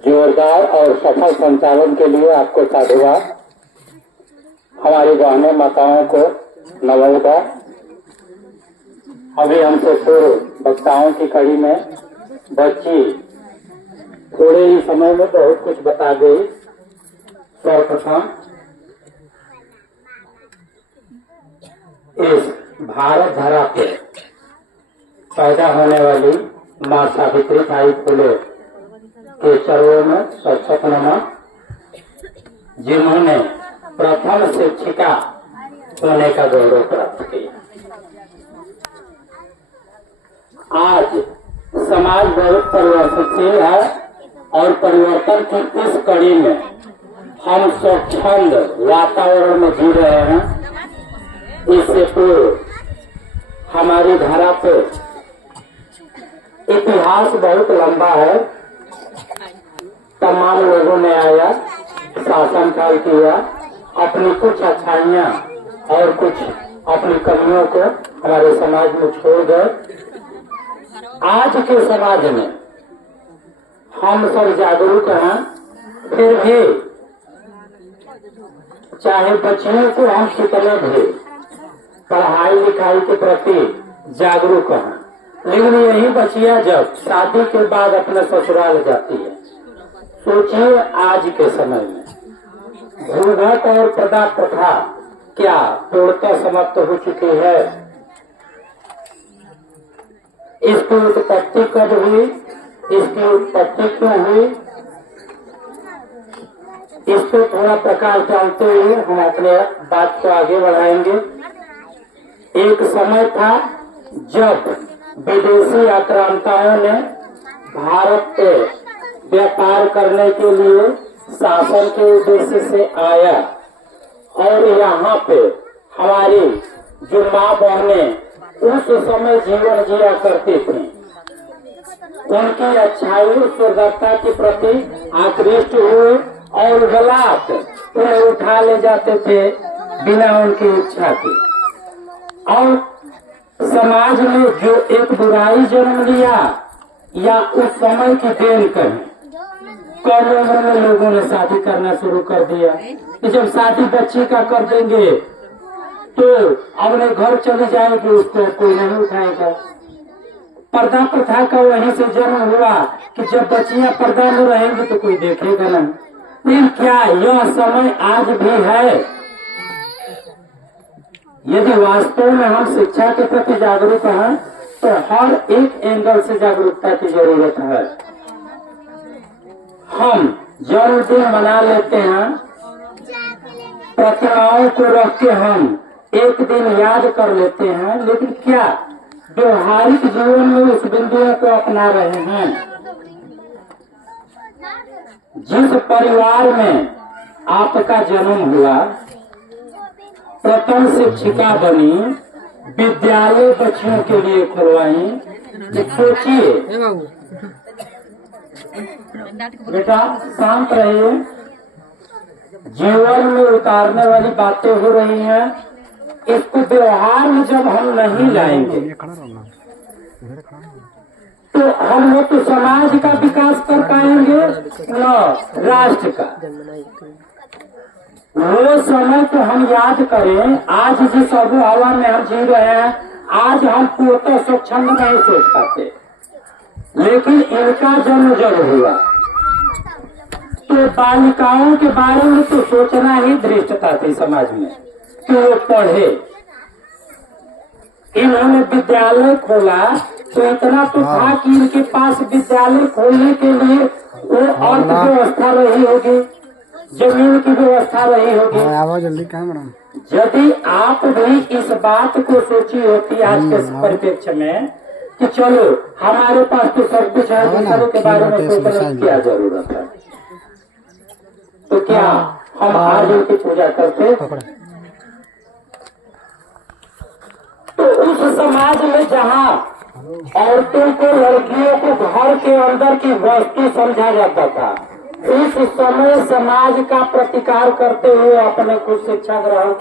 जोरदार और सफल संचालन के लिए आपको साधुवाद। हमारी बहनें माताओं को नमस्कार। अभी हमसे पूर्व वक्ताओं की कड़ी में बच्ची थोड़े ही समय में बहुत कुछ बता गई। सर्वप्रथम इस भारत धरा पे पैदा होने वाली माँ सावित्री बाई फुले के चरणों में सशक्त नमन, जिन्होंने प्रथम शिक्षिका होने का गौरव प्राप्त किया। आज समाज बहुत परिवर्तनशील है और परिवर्तन की इस कड़ी में हम स्वच्छंद वातावरण में जी रहे हैं। इससे पूर्व हमारी धारा पे इतिहास बहुत लंबा है। तमाम लोगों ने आया, शासनकाल किया, अपनी कुछ अच्छाइयाँ और कुछ अपनी कमियों को हमारे समाज में छोड़ गए। आज के समाज में हम सब जागरूक हैं, फिर भी चाहे बच्चियों को हम कितने भी पढ़ाई लिखाई के प्रति जागरूक हैं, लेकिन यही बच्चियां जब शादी के बाद अपने ससुराल जाती है, सोचिए आज के समय में घूंघट और पर्दा प्रथा क्या पूर्णतः समाप्त हो चुकी है। इसकी उत्पत्ति कब हुई, इसकी उत्पत्ति क्यों हुई, इस पर थोड़ा प्रकाश डालते हुए हम अपने बात को आगे बढ़ाएंगे। एक समय था जब विदेशी आक्रांताओं ने भारत पे व्यापार करने के लिए शासन के उद्देश्य से आया और यहाँ पे हमारी जो माँ बहनें उस समय जीवन जिया करती थी, उनकी अच्छाई सुंदरता के प्रति आकृष्ट हुए और गलत उन्हें उठा ले जाते थे बिना उनकी इच्छा के। और समाज में जो एक बुराई जन्म लिया या उस समय की देन कही, कम उम्र में लोगों ने शादी करना शुरू कर दिया कि जब शादी बच्ची का कर देंगे तो अपने घर चले जाएगी, उसको कोई नहीं उठाएगा। पर्दा प्रथा का वहीं से जन्म हुआ कि जब बच्चियां पर्दा में रहेंगी तो कोई देखेगा नहीं। लेकिन क्या यह समय आज भी है? यदि वास्तव में हम शिक्षा के प्रति जागरूक हैं तो हर एक एंगल से जागरूकता की जरूरत है। हम जन्मदिन मना लेते हैं, प्रतिमाओं को रख के हम एक दिन याद कर लेते हैं, लेकिन क्या व्यवहारिक जीवन में उस बिंदुओं को अपना रहे हैं? जिस परिवार में आपका जन्म हुआ, प्रथम शिक्षिका बनी, विद्यालय बच्चियों के लिए खुलवाई, सोचिए बेटा शांत रहिए, जीवन में उतारने वाली बातें हो रही हैं, इसको व्यवहार में जब हम नहीं लाएंगे तो हम लोग तो समाज का विकास कर पाएंगे न राष्ट्र का। वो समय को हम याद करें। आज जिस हवा में हम जी रहे हैं, आज हम पूर्णतः स्वच्छंद नहीं सोच पाते, लेकिन इनका जन्म जब हुआ तो बालिकाओं के बारे में तो सोचना ही धृष्टता थी समाज में कि वो पढ़े। इन्होंने विद्यालय खोला तो इतना तो था कि इनके पास विद्यालय खोलने के लिए वो अर्थव्यवस्था रही होगी, जमीन की व्यवस्था रही होगी। यदि आप भी इस बात को सोची होती आज के परिप्रेक्ष्य में कि चलो हमारे पास तो सब कुछ है, दूसरों के बारे में सोचने की क्या जरूरत है, तो क्या हम आज उनकी पूजा करते? तो उस समाज में जहाँ औरतों को, लड़कियों को घर के अंदर की वस्तु समझा जाता था, उस समय समाज का प्रतिकार करते हुए अपने को शिक्षा ग्रहण